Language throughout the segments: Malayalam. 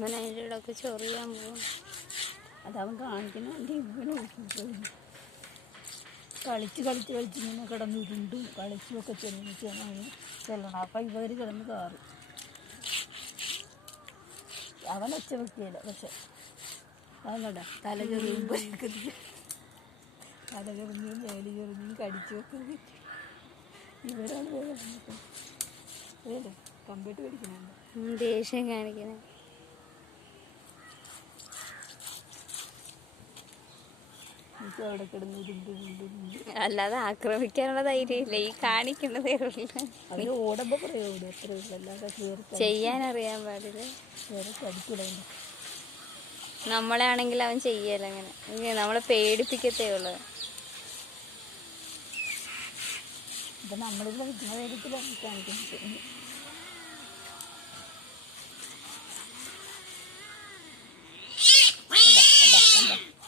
അവൻ അതിൻ്റെ ഇടയ്ക്ക് ചൊറിയാൻ പോകും. അതവൻ കാണിക്കുന്നുണ്ട്. ഇവന് കളിച്ച് ഇങ്ങനെ കിടന്ന് ഉരുണ്ടും കളിച്ചുമൊക്കെ ചെല്ലണം. അപ്പം ഇവർ കിടന്ന് കാറും. അവൻ ഒച്ച വെക്കിയല്ല. പക്ഷെ അവൻ കണ്ട തല ചെറിയുമ്പോൾ തല ചെറിഞ്ഞും മേല് ചെറിഞ്ഞും കടിച്ചു വെക്കുന്നത്. ഇവരാണ് വേറെ കമ്പ്യൂട്ടർ പഠിക്കുന്നുണ്ട്. ദേഷ്യം കാണിക്കുന്നത്. അവിടെ കിടന്ന് അല്ലാതെ ആക്രമിക്കാനുള്ള ധൈര്യമില്ല, ഈ കാണിക്കുന്നതേ ഉള്ളൂ. അതിന് ഓടുമ്പോൾ പറയും ഓടും, അത്ര അല്ലാതെ ചെയ്യാനറിയാൻ പാടില്ല. വേറെ കടിക്കിടയില്ല. നമ്മളെ ആണെങ്കിൽ അവൻ ചെയ്യല, അങ്ങനെ നമ്മളെ പേടിപ്പിക്കത്തേ ഉള്ളു. ഇപ്പം നമ്മളിവിടെ നിൽക്കുന്ന ധൈര്യത്തിലാണ് കാണിക്കുന്നത്.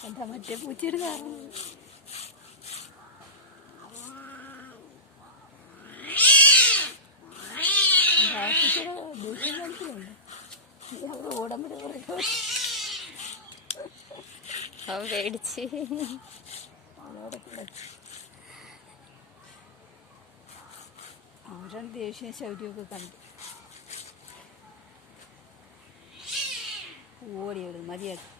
എന്താ മറ്റേ പൂച്ചയുടെ കാരണം ദേഷ്യം കാണിക്കുന്നുണ്ട്. അവർ ഓടുമ്പോൾ പറയുക അവൻ പേടിച്ച് അവരാണ് ദേഷ്യം ശൗര്യമൊക്കെ കണ്ട് ഓടിയത് മതിയാക്കി.